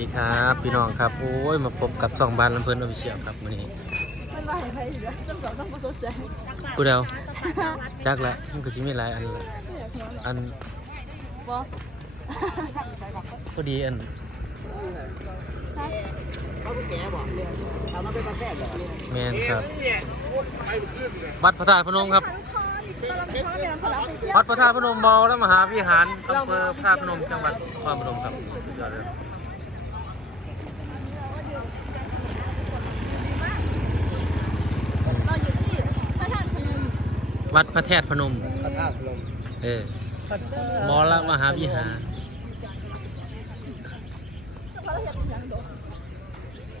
ดีครับพี่น้องครับโอ้ยมาพบกับสองบ้านลำเพลินอวิเชียครับวันนี้ไม่ไหวไกแล้วกูเดาจักละมันก็ชิไม่หลายอันละอันก็ดีอันแมนครับบัตรพระธาตุพนมครับบัตรพระธาตุพนมบอแล้วมหาวิหารอำเภอพระธาตุพนมจังหวัดพระธาตพนมครับวัดพระแทศพนมพระธาตุพนม เออมอลมหาวิหาร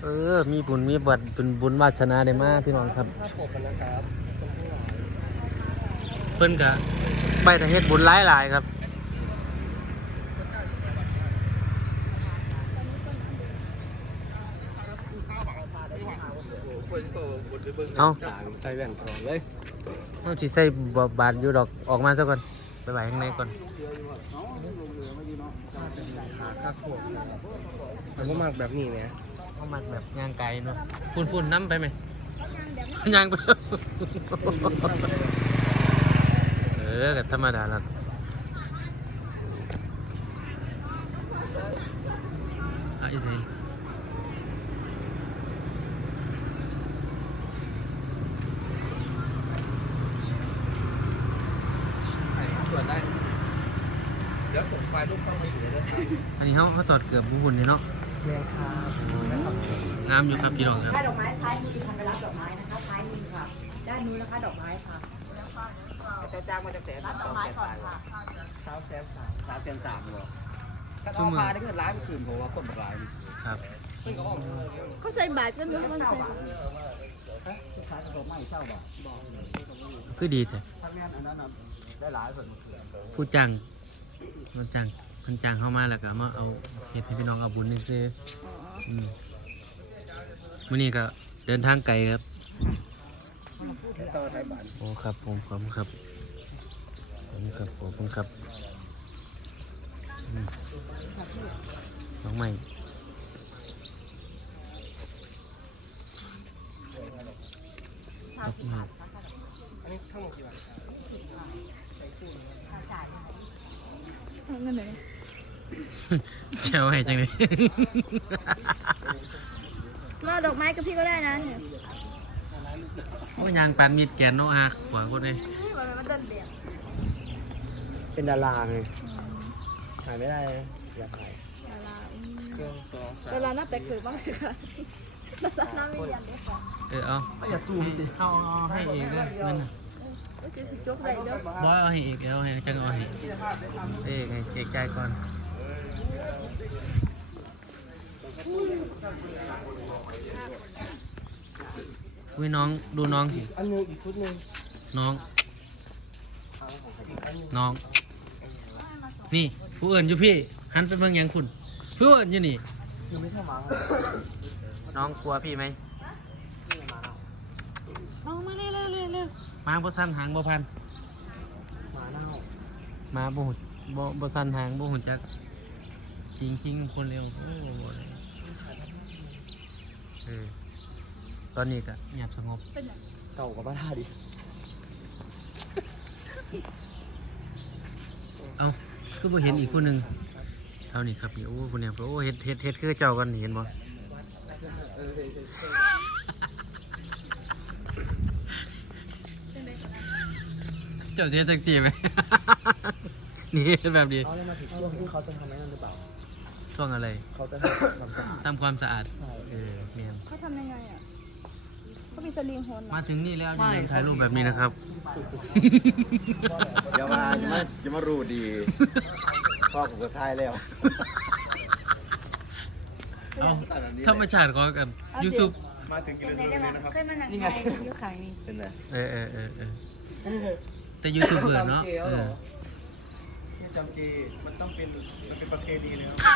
เออ มีบุญ มีบัตรบุญ บุญวาชนะได้มาก พี่น้องครับ เพิ่นกะไปแต่เฮ็ดบุญหลาย ๆ ครับเอาใส่แว่นตลอดเลยเราจีใส่บบาทอยู่ดอกออกมาซะก่อนบายบายข้างในก่อนมันก็มากแบบนี้เนี่ยก็มากแบบยางไกลเนาะพุ่นพุ่นน้ำไปไหมยางไปเออกับธรรมดาละอ่ะอีสิอันนี้เขาเขาจอดเกือบบูบุญเลยเนาะงามอยู่ครับพี่รองครับด้ดอกไม้ท้ายมือทำไปรับดอกไม้นะคะท้ายมือค่ะได้นู้นนะคะดอกไม้ค่ะจต่จางมาันจะเสรับดอกไม้ก่อนค่ะสาวเซแสาวเซแสามหรอถ่าเขามาได้เงินร้ายนคืนผมว่าคนร้ายครับเขาใส่บาทกันไหมบ้างครัคือดีจ้ะพูดจังมันจังมันจังเข้ามาแล้วก็มาเอาเห็ดให้พี่น้องเอาบุญนี่ซื้อมื่อนี้ก็เดินทางไกลครับโอ้ ครับ ผมขอบคุณครับขอบคุณครับขอบคุณครับน้องใหม่อันนี้ทั้งหมดกี่บาทเชียวให้จังเลยมอดอกไม้กับพี่ก็ได้นะ โอ้ยางปันมีดแกนโนอาขว่าคนเลย เป็นดาราไงขายไม่ได้ อยากขายดาราเครื่องตัวลาหน้าแตกเกิดบ้างเลยค่ะน่าจะน่ามีอย่างนี้ว่ะเออเอาอย่าซูมสิเอาให้เองเลยนั่นน่ะบ่อาอีกเดีวให้จังอาใเอ๊ะเก็ก่อนอุยน้องดูน้องสิน้องน้อง นี่ผู้อื่นอยู่พี่หันไปเมืองยังคุณผู้อื่นอยู่นี่น้องกลัวพี่ไหมน้องมาเร็มาบสันหางบพัน มาเน่ามาบุบบสันหางบหุ่นจักจริงจริงคนเร็วโอ้โหตอนนี้ก็เงียบสงบ เก่ากับบ้านท่าดิ เอาคือเเห็นอีกคนหนึ่งเท่านี้ครับนี่โอ้คนเนี้โอ้เห็ด เห็ดเห็ดคือเจ้ากันเห็นบ่จบทียแท็กซี่ไหมนี่แบบดีท่วงอะไร เขาจะทำความสะอาดเขาทำยังไงอ่ะก็มสลิงฮอมาถึงนี่แล้วยังถ่ายรูปแบบนี้นะครับ เดี๋ยวมาอย่ามาอย่มารูดดีพ่อผมก็ทายแล้วเอาถ้าไมาฉาดก็อนกันยูทูบมาถึงกี่เรื่องนะครับนี่ไงยูขายนี่เป็นไงเออเออเออต่ยูทูบเบอร์เนาะจำเจมันต้องเป็น มันเป็นประเพณีเลยคร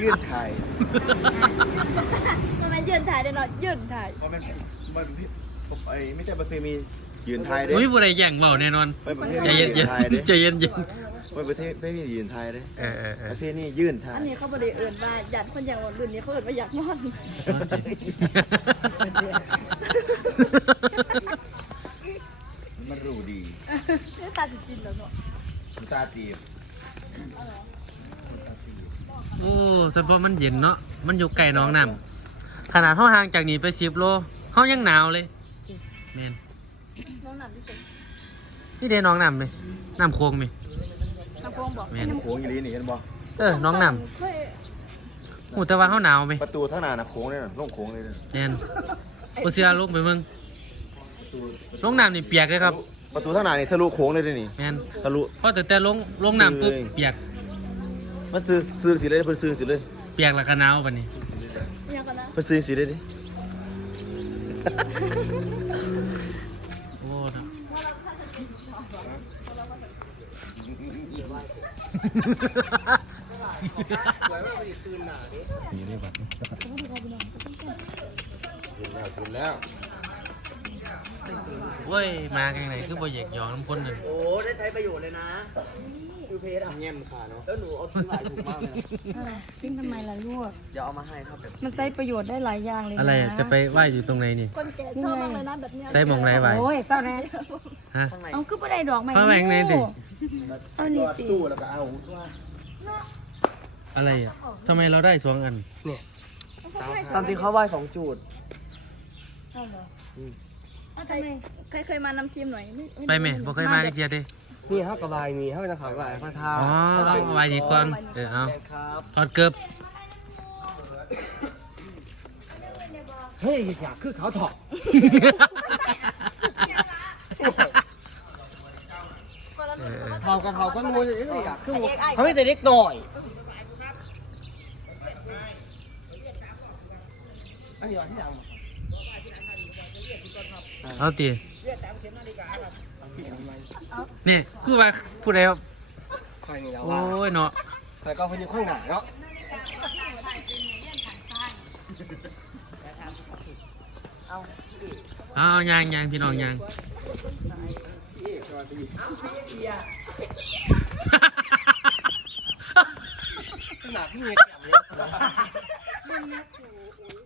ยืนถ่ายทำไมยืนถ่ายเดี๋ยนอยืนถ่าย เพราะมันผมไอ้ไม่ใช่ประเพณียืน่ายเลยไม่มีอะไรแย่งเบาแน่นอน ใจเย็นๆใจเย็นๆไม่ประเทศไม่มียืนไทยเลยเออเออประเทศนี้ยืน่าย อันนี้เขาบริเอิญว่าอยากคนอย่างรื่นนี้เขาเอิญว่าอยากมอดตาตีนแล้วเนาะ ตาตีโอ้สภามันเย็นเนาะ มันอยู่ไกลน้องน้ำขนาดเท่าห่างจากนี้ไปสิบโลเขายังหนาวเลยเมนน้องนำพี่เนพี่เดน้องน้ำไหมน้ำโค้งไหมน้ำโค้งบอกเมนน้ำโค้งอยู่ดีนี่เห็นบอกเออน้องน้ำหูแต่ว่าเขาหนาวไหมประตูท่านาน่ะโค้งเลยนะลงโค้งเลยเมนโอเซียลุกไปมึงล้องน้ำนี่เปียกเลยครับประตูท่านานี่ทะลุโค้งเลยด้วยนี่แมนทะลุเพราะแต่แต่ลงลงน้ำปุ๊บเปียกมันซื้อซื้อสีเลยเพื่อซื้อสีเลย เปียกละกันาวปะนี่เพื่อซื้อสีเลยดิ โอ้โหวยมากเตื่นหนาดิเว้ยมากงไหนคือโปรเจกต์ยองน้ำข้นเลยโอ้ได้ใช้ประโยชน์เลยนะคือเพจอะเงี้ยมันขาเนาะ แล้วหนูเอาทิ้งหลายถุงมากเลยนะทิ้งทำไมล่ะลูกอย่าเอามาให้ครับแบบ มันใช้ประโยชน์ได้หลายอย่างเลยอะไรจะไปไหว้อยู่ตรงไหนนี่คนแก่ชอบมากเลยนะแบบเนี้ยใช้มองไหนไหวโอ้ยเศร้าแน่ฮะเอาคือประเดี๋ดอกไม้ข้าวแมงในติเอาหตู้แล้วก็เอาว่าอะไรอ่ะทำไมเราได้สองอันเนี่ยตอนที่เขาไหว้สองจุดใช่เหรอเคยมาน้ำทีมหน่อย ไปไหมบ่เคยมาเลยเพียดิมีเขากระบายมีเขาจะขากระบายพระธาตุกระบายดีก่อนเดี๋ยวเอาทอดเกือบเฮ้ย อยากคือเขาถอดเขากระเขาก็มลยเอ้คือเขาไม่แต่เล็กหน่อย อันนี้อะไรที่เอาตีนี่คือไปพูดอะไรครับโอ้ยเนาะใครก็พูดอยู่ข้างหน้าเนาะเอาเอายางยางพี่น้องยางหนักเี้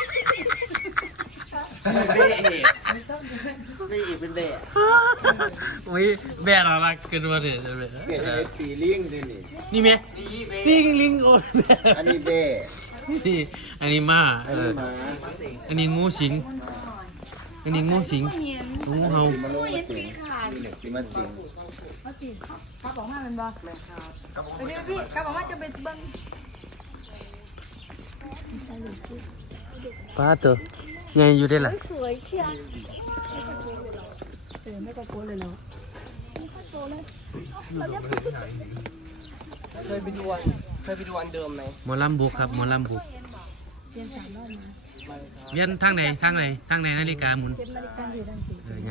เบ้เอเบ้เป็นเบะอุเบ้อะไรขึ้นมาเนี่ยเบะตีลิงดิหนี่เมตีเบ้ลิงลิงโอ้อันนี้เบะอันนี้มาอันนี้งูสิงอันนี้งูสิงงูเห่างูมากราเปนบ่อิงป้าตัวยังอยู่ด้วยล่ะเคยไปดูวันเคยไปดูวันเดิมไหมหมอลำบุกครับหมอลำบุกเวียนทางไหนทางไหน ทางไหน นาฬิกาหมุนเอ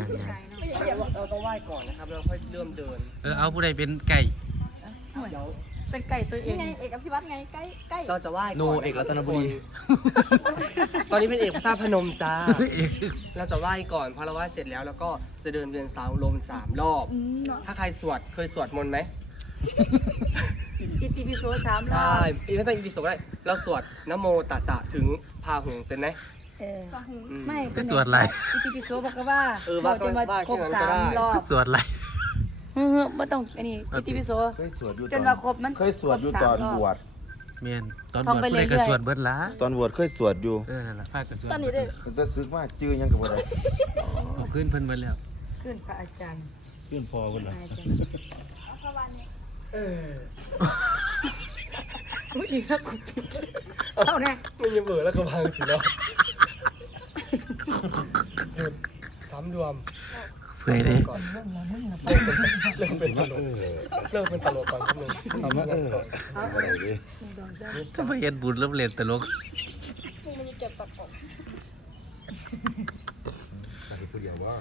อเราต้ไหว้ก่อนนะครับเราค่อยเริ่มเดินเออเอาผู้ใดเป็นไก่เป็นไก่ตัวเองไงเอกอภิวัตไงใกล้กล้เราจะไหว้โนเอกรัตนบุรีตอนนี้เป็นเอกพระพนมจ้าเราจะไหว้ก่อนพอเราไหว้เสร็จแล้วแล้วก็จะเดินเวียนสาวลมสามรอบ ถ้าใครสวดเคยสวดมนต์ไหมอิพีิโซ่สามรอบใช่อีนัต้องอิพีโซ่ได้ เราสวดนโมตัสสะถึงพาหงเป็นไหมเออไม่ก็สวดอะไรอีพีิโซ่บอกว่าเราจะมาครบสามรอบ สวดอะไรไม่ต้องไอ้นี่พิธพิโสเคว่จนมาครบมันเคยสวดอยู่ตอนบวชเมียนตอนบวชเคยสวดอยู่ตอนบวชเคยสวดอยู่เออนั่นแหละพลาดกันสวดตอนนี้ได้วยแต่ซึ้งมากจื้อยังกับอะไรขึ้นเพิ่นไปแล้วขึ้นพระอาจารย์ขึ้นพอคนละพระวันนี้เอ้วุ้ยค้ับเท่านะไม่ยังเบื่อแล้วก็พังสิเนาะทำดวมเผื่อเลยเริ่มเป็นตลกทำไมเอ็ดบุญเริ่มเล็นตลกปันมีเก็บตะกอนแต่พูดอย่าเว่า